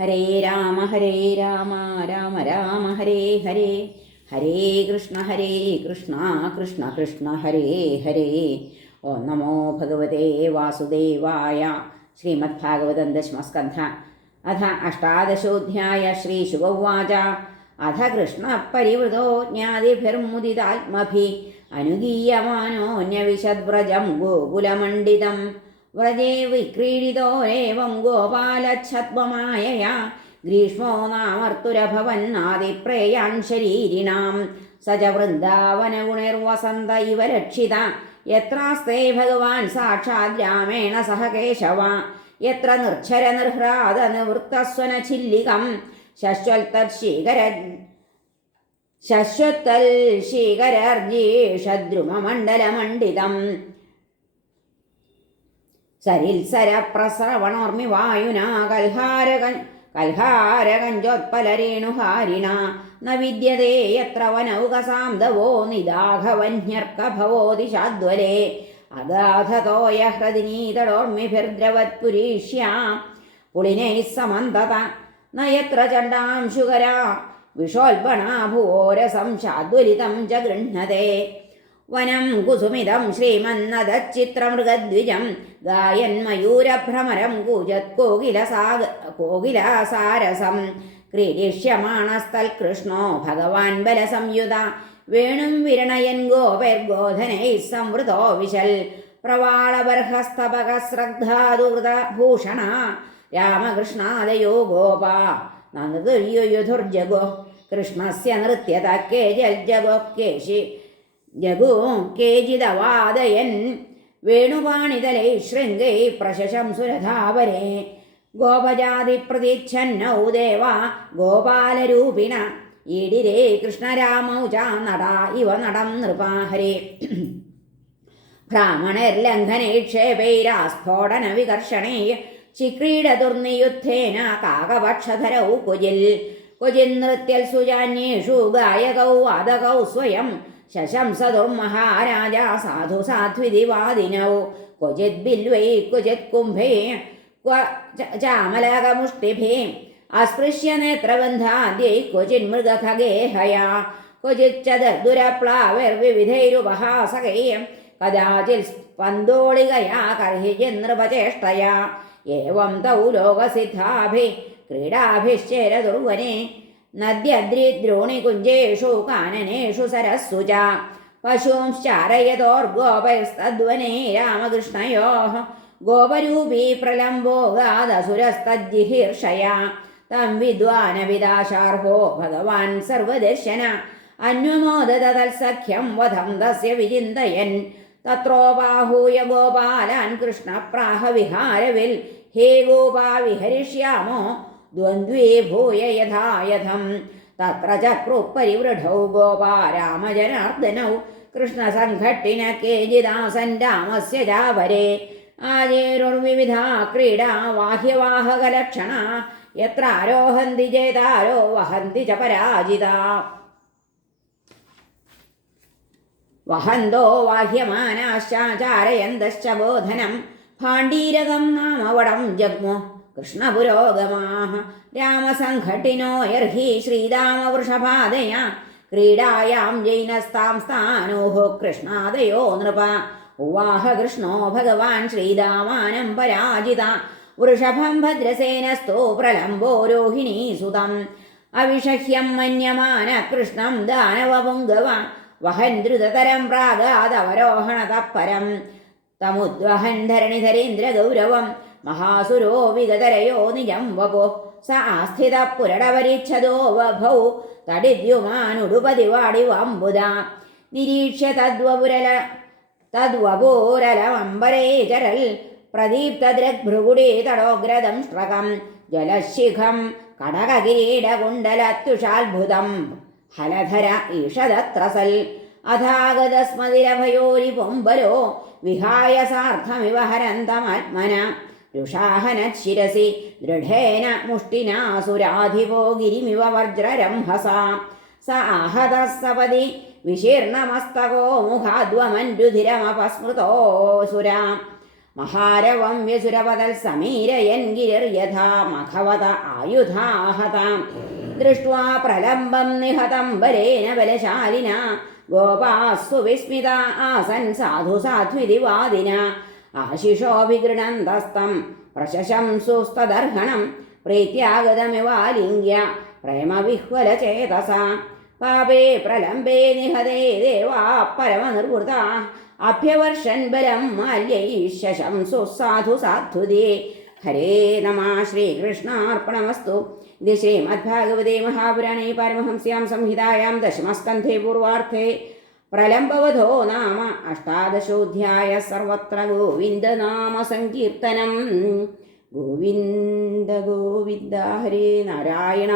ഹരേ രാമ ഹരേ രാമ രാമ രാമ ഹരേ ഹരേ. ഹരേ കൃഷ്ണ ഹരേ കൃഷ്ണ കൃഷ്ണ കൃഷ്ണ ഹരേ ഹരേ. ഓം നമോ ഭഗവതേ വാസുദേവായ ശ്രീമദ്ഭാഗവതം ദശമസ്കന്ധ അഥ അഷ്ടാദശോധ്യായ ശ്രീ ശുഭവാച. അഥ കൃഷ്ണ പരിവൃതോ ജ്ഞാതിഭിർമുദിതാത്മഭി അനുഗീയമാനോന്യവിശദ്വ്രജം ഗോകുലമണ്ഡിതം. വ്രജേ വിക്രീഡിതോരേവം ഗോപാലച്ഛദ്മമായയാ ഗ്രീഷ്മോ നാമർത്തുരഭവന്നാദിപ്രേയാൻ ശരീരിണാം. സ ച വൃന്ദാവനഗുണിർവസന്ത ഇവ രക്ഷിത യത്രാസ്തേ ഭഗവാൻ സാക്ഷാത് രാമേണ സഹ കേശവ യത്ര നിർച്ഛര നിർഹ്രാദ നിവൃത്തസ്വന ചില്ലികം ശശ്വൽത്തീകര ശശ്വത്തൽ ശീകരർജീഷദ്രുമമണ്ഡലമണ്ഡിതം സരിത്സര പ്രസ്രവണോർമി വായുനാ കൽഹാരകൻ കൽഹാരകഞ്ചോത്പലരേണുഹാരിണ ന വിദ്യതേ യത്ര വനൗകസാന്തവോ നിദാഘവന്യർക്കഭവോ ദിശാദ്വലേ അഗാധതോയ ഹൃദിനീതടോർമിഭിർദ്രവത്പുരീഷ്യാ പുളിനൈ സമന്തത നയത്ര ചണ്ടാംശുകരാ. ചണ്ഡാംശുകരാ വിഷോൽപണാ ഭുവോരസം ശാദ്വലിതം ച ഗൃഹ്ണത്തെ വനം കുസുമിതം ശ്രീമന്നതച്ചിത്രമൃഗദ്വിജം ഗായന്മയൂരഭ്രമരം കൂജത് കോകില സാഗ കോകിലാസാരസം ക്രീഡിഷ്യമാണസ്തൽകൃഷ്ണോ ഭഗവാൻ ബലസംയുത. വേണും വിരണയൻ ഗോപൈർഗോധനൈ സംവൃതോ വിശൽ. പ്രവാളബർഹസ്തപകശ്രദ്ധാതുകൃത ഭൂഷണ. രാമകൃഷ്ണാദയോ ഗോപ. നന്ദുര്യുയുധുർജഗോ കൃഷ്ണസ്യ നൃത്യത കേ ജഗോ. കേശി ജഗു കേചിതവാദയൻ വേണുപാണിതലൈ ശൃംഗൈ പ്രശശംസുരധാവരേ ഗോപജാതിപ്രതിച്ഛന്നൗ ദേവ ഗോപാലരൂപിണ. ഈടിരേ കൃഷ്ണരാമൗ ചാ നട ഇവ നടം നൃപാഹരേ. ഭ്രാമണൈർലംഘനൈക്ഷേപൈരാസ്ഫോടന വികർഷണൈ. ചിക്രീഡതുർനിയുദ്ധേന കാകപക്ഷധരൗ കുജിൽ. കുജിന്നൃത്യൽ സുജാന്യേഷു ഗായകൗ വാദകൗ സ്വയം शशंसदो महाराजा साधु साध्विदिवादिनौ क्वचिद्बिल्वै क्वचित्कुम्भे क्व चामलकमुष्टिभिः अस्पृश्य नेत्रबन्धाद्यै क्वचिन्मृगखगे हया क्वचिच्च दुरप्लाविर्विविधैरुपहासकै कदाचित् एवं तौ लोकसिद्धाभिः क्रीडाभिश्चेरदुर्वने നദ്യദ്രിദ്രോണികുഞ്ചേഷു കാനനേഷു സരസ്സു ച പശൂംശ്ചാരയതോർഗോപൈസ്തദ്വനെ രാമകൃഷ്ണയോ. ഗോപരൂപീ പ്രലംബോഗാദസുരസ്തജിഹീർഷയ തം വിദ്വാനവിദാശാർഹോ ഭഗവാൻ സർവദർശന. അന്വമോദത തത്സഖ്യം വധം തസ്യ വിചിന്തയൻ. തത്രോപാഹൂയ ഗോപാലാൻ കൃഷ്ണപ്രാഹവിഹാരവിൽ. ഹേ ഗോപാ വിഹരിഷ്യാമോ. ദ്വന്ദ്വേ ഭൂയ യഥായഥം. തത്ര ചക്രുപരിവൃഢൗ ഗോപാ രാമജനാർദ്ദനൗ. കൃഷ്ണസംഘട്ടിന കേജിദാസൻ രാമസ്യ ചാവരേ ആചേരുർവിവിധാ ക്രീഡാ വാഹ്യവാഹകലക്ഷണ. യത്ര ആരോഹന്തി ചേതാരോ വഹന്തി ച പരാജിതാ. വഹന്തോ വാഹ്യമാനാശ്ചാചാരയന്തശ്ച ബോധനം. ഭാണ്ഡീരകം നാമവടം ജഗ്മോ. കൃഷ്ണപുരോഗമാः രാമസംഘടിനോ യർഹി ശ്രീരാമവൃഷഭാദയ. ക്രീഡായാം ജൈനസ്താം സ്ഥാനോഹോ കൃഷ്ണാദയോ നൃപ. ഉവാഹ കൃഷ്ണോ ഭഗവാൻ ശ്രീരാമാനം പരാജിത. വൃഷഭം ഭദ്രസേനസ്തോ പ്രലംബോ രോഹിണീ സുതം. അവിഷഹ്യം മന്യമാന കൃഷ്ണം ദാനവപുങ്കവ വഹൻ ദ്രുതതരം പ്രാഗാദവരോഹണതപ്പരം തമുദ്വഹൻ ധരണിധരേന്ദ്രഗൗരവം. മഹാസുരോ വിദതരയോ നിജം വപോ. സ ആസ്ഥിത പുരടപരിച്ഛദോ വഭൗ. തടിദ്യുമാനുടുപതിവാടിവംബുദ നിരീക്ഷ്യ തദ്വപുരല തദ്വപൂരലമംബരേ ചരൽ. തടോഗ്രതം ശ്രകം ജലശിഖം കടകകിരീടകുണ്ടലത്യുഷാത്ഭുതം ഹലധര ഈഷദത്രസൽ. അഥാഗതസ്മതിരഭയോരി പൊമ്പലോ വിഹായ സാർത്ഥമിവ ഹരന്തമാത്മന രുഷാഹനശിരസി ദൃഢേന മുഷ്ടിനാസുരാധിപോ ഗിരിമിവ വജ്രരംഹസാ സ ആഹത സപതി വിശീർണമസ്തകോ മുഖാദ്വമൻരുധിരമപസ്മൃതോസുരാ മഹാരവം വ്യസുരപതൽ സമീരയൻ ഗിരിർയഥാ മഖവത ആയുധാഹതാം. ദൃഷ്ട്വാ പ്രലംബം നിഹതം ബലേന ബലശാലിന. ഗോപാസ്സു വിസ്മിത ആസൻ സാധു സാധ്വിതി വാദിന. ആശിഷോഭിഗൃണന്തസ്തം പ്രശശംസുസ്തദർഹണം പ്രീത്യാഗതമിവാലിംഗ്യ പ്രേമവിഹ്വലചേതസ. പാപേ പ്രലംബേ നിഹതേ ദേവാ പരമനിർവൃത. അഭ്യവർഷൻ ബലം മാല്യൈ ശശംസു സാധു സാധുതേ. ഹരേ നമ ശ്രീകൃഷ്ണാർപ്പണമസ്തു. ഇത് ശ്രീമദ്ഭാഗവതേ മഹാപുരാണേ പാരമഹംസ്യാം സംഹിതായാം ദശമസ്കന്ധേ പൂർവാർത്ഥേ. പ്രലംബവധോ നാമ അഷ്ടാദശോധ്യായ സർവത്ര ഗോവിന്ദനാമ സങ്കീർത്തനം. ഗോവിന്ദ ഗോവിന്ദ ഹരേ നാരായണ.